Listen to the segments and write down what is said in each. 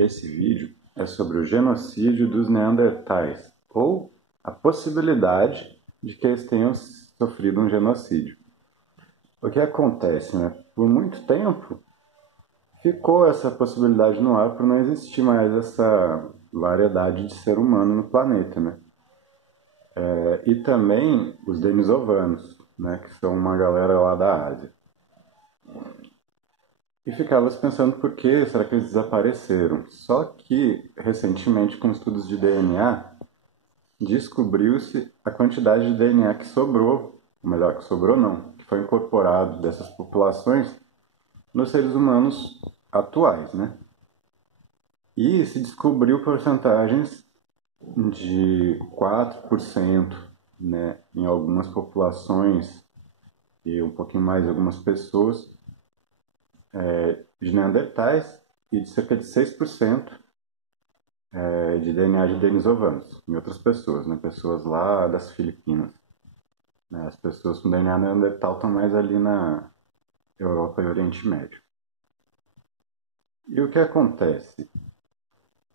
Esse vídeo é sobre o genocídio dos Neandertais, ou a possibilidade de que eles tenham sofrido um genocídio. O que acontece, né? Por muito tempo ficou essa possibilidade no ar por não existir mais essa variedade de ser humano no planeta, né? E também os denisovanos, né? Que são uma galera lá da Ásia. E ficava se pensando por que será que eles desapareceram. Só que, recentemente, com estudos de DNA, descobriu-se a quantidade de DNA que sobrou, ou melhor, que sobrou não, que foi incorporado dessas populações nos seres humanos atuais, né? E se descobriu porcentagens de 4%, né, em algumas populações e um pouquinho mais em algumas pessoas, de Neandertais e de cerca de 6% de DNA de denisovanos, em outras pessoas, né? Pessoas lá das Filipinas. Né? As pessoas com DNA Neandertal estão mais ali na Europa e Oriente Médio. E o que acontece?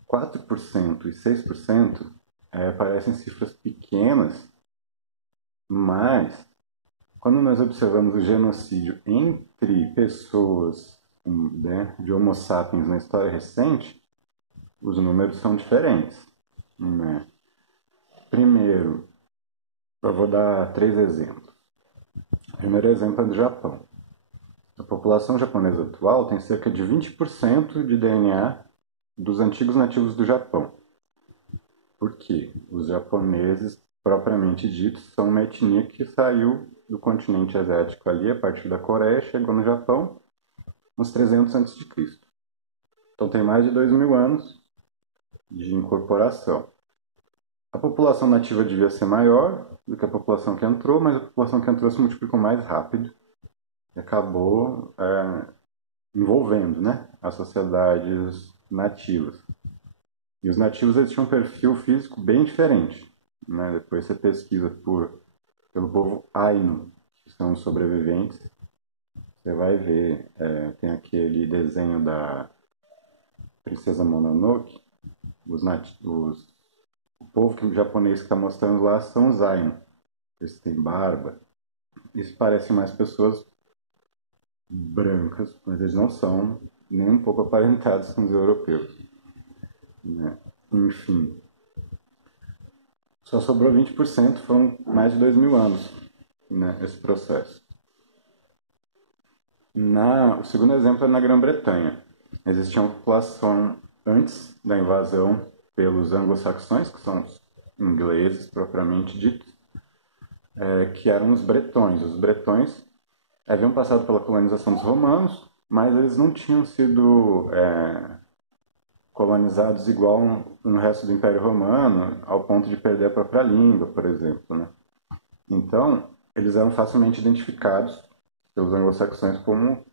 4% e 6% parecem cifras pequenas, mas quando nós observamos o genocídio entre pessoas, né, de Homo sapiens na história recente, os números são diferentes. Né? Primeiro, eu vou dar 3 exemplos. O primeiro exemplo é do Japão. A população japonesa atual tem cerca de 20% de DNA dos antigos nativos do Japão. Por quê? Os japoneses, propriamente ditos, são uma etnia que saiu do continente asiático ali, a partir da Coreia, chegou no Japão uns 300 a.C. Então tem mais de 2.000 anos de incorporação. A população nativa devia ser maior do que a população que entrou, mas a população que entrou se multiplicou mais rápido e acabou envolvendo, né, as sociedades nativas. E os nativos eles tinham um perfil físico bem diferente. Né? Depois você pesquisa pelo povo Ainu, que são os sobreviventes, você vai ver, tem aquele desenho da Princesa Mononoke, o povo japonês que está mostrando lá são os Ainu. Eles têm barba. Isso parecem mais pessoas brancas, mas eles não são nem um pouco aparentados com os europeus. Né? Enfim, só sobrou 20%, foram mais de 2.000 anos, né, esse processo. O segundo exemplo é na Grã-Bretanha. Existia uma população antes da invasão pelos anglo-saxões, que são os ingleses propriamente ditos, que eram os bretões. Os bretões haviam passado pela colonização dos romanos, mas eles não tinham sido colonizados igual no resto do Império Romano, ao ponto de perder a própria língua, por exemplo. Né? Então, eles eram facilmente identificados pelos anglo-saxões como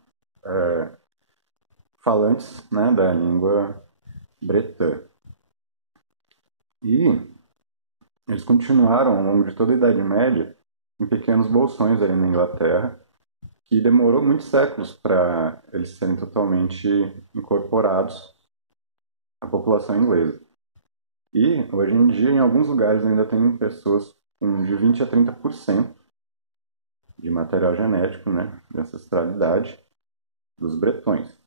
falantes, né, da língua bretã. E eles continuaram ao longo de toda a Idade Média em pequenos bolsões ali na Inglaterra, que demorou muitos séculos para eles serem totalmente incorporados à população inglesa. E, hoje em dia, em alguns lugares ainda tem pessoas com de 20 a 30% de material genético, né, de ancestralidade dos bretões.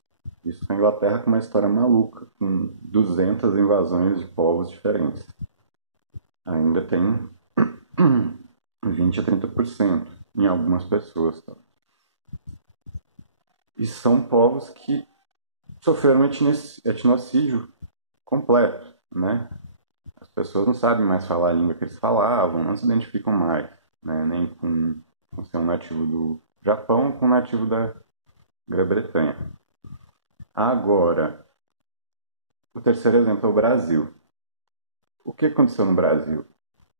Isso na Inglaterra com uma história maluca, com 200 invasões de povos diferentes. Ainda tem 20 a 30% em algumas pessoas. Tá? E são povos que sofreram etnocídio completo, né? As pessoas não sabem mais falar a língua que eles falavam, não se identificam mais, né? Nem com ser um nativo do Japão, com um nativo da Grã-Bretanha. Agora, o terceiro exemplo é o Brasil. O que aconteceu no Brasil?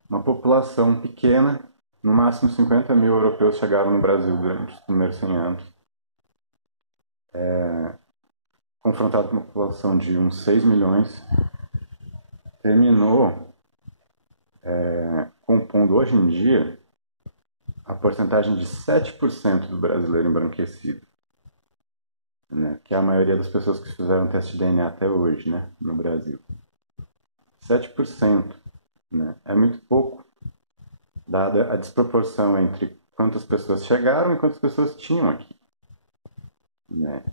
Uma população pequena, no máximo 50.000 europeus chegaram no Brasil durante os primeiros 100 anos. Confrontado com uma população de uns 6 milhões, terminou compondo hoje em dia a porcentagem de 7% do brasileiro embranquecido. né, que é a maioria das pessoas que fizeram teste de DNA até hoje, né, no Brasil. 7%, né, é muito pouco, dada a desproporção entre quantas pessoas chegaram e quantas pessoas tinham aqui, né.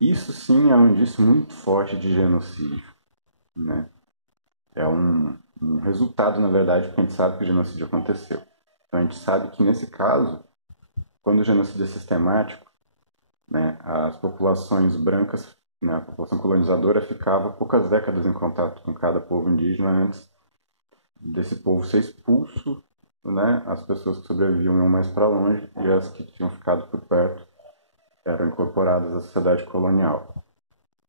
Isso sim é um indício muito forte de genocídio, né. É um resultado, na verdade, porque a gente sabe que o genocídio aconteceu. Então a gente sabe que nesse caso, quando o genocídio é sistemático, né, as populações brancas, né, a população colonizadora ficava poucas décadas em contato com cada povo indígena antes desse povo ser expulso, né, as pessoas que sobreviviam iam mais para longe e as que tinham ficado por perto eram incorporadas à sociedade colonial.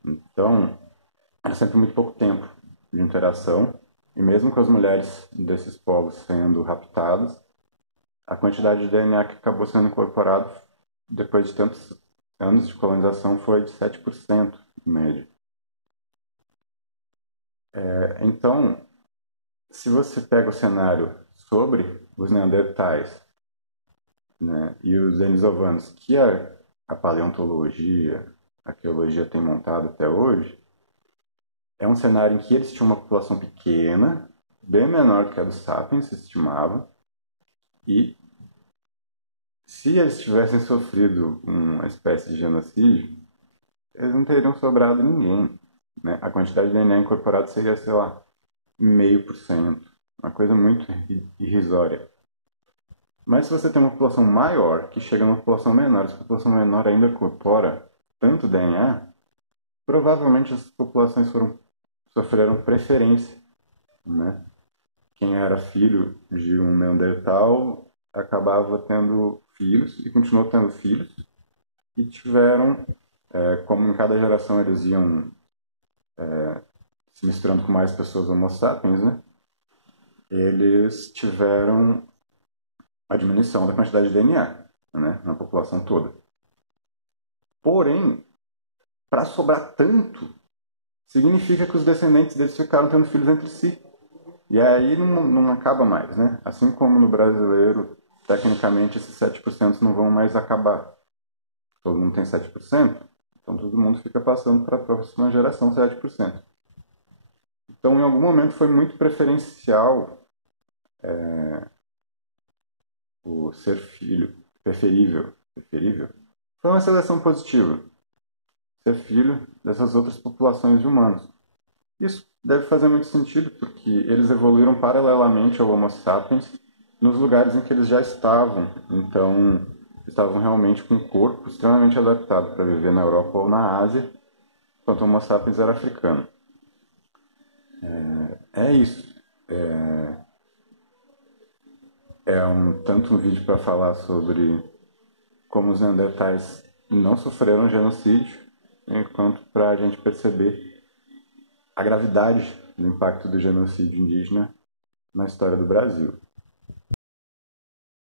Então, era sempre muito pouco tempo de interação e mesmo com as mulheres desses povos sendo raptadas, a quantidade de DNA que acabou sendo incorporado depois de tantos anos de colonização foi de 7%, em média. Então, se você pega o cenário sobre os neandertais, né, e os denisovanos, que a paleontologia, a arqueologia tem montado até hoje, é um cenário em que eles tinham uma população pequena, bem menor que a dos sapiens, se estimava, e se eles tivessem sofrido uma espécie de genocídio, eles não teriam sobrado ninguém, né? A quantidade de DNA incorporado seria, sei lá, 0,5%, uma coisa muito irrisória. Mas se você tem uma população maior que chega numa população menor, se a população menor ainda incorpora tanto DNA, provavelmente essas populações sofreram preferência, né? Quem era filho de um Neandertal acabava tendo filhos e continuou tendo filhos e tiveram, como em cada geração eles iam se misturando com mais pessoas homo sapiens, né? Eles tiveram a diminuição da quantidade de DNA, né, na população toda. Porém, para sobrar tanto, significa que os descendentes deles ficaram tendo filhos entre si. E aí não acaba mais, né? Assim como no brasileiro, tecnicamente esses 7% não vão mais acabar. Todo mundo tem 7%, então todo mundo fica passando para a próxima geração 7%. Então, em algum momento foi muito preferencial o ser filho, preferível. Foi uma seleção positiva, ser filho dessas outras populações de humanos. Isso deve fazer muito sentido, porque eles evoluíram paralelamente ao Homo sapiens nos lugares em que eles já estavam. Então, estavam realmente com um corpo extremamente adaptado para viver na Europa ou na Ásia, enquanto o Homo sapiens era africano. É isso. Tanto um vídeo para falar sobre como os neandertais não sofreram genocídio, quanto para a gente perceber a gravidade do impacto do genocídio indígena na história do Brasil.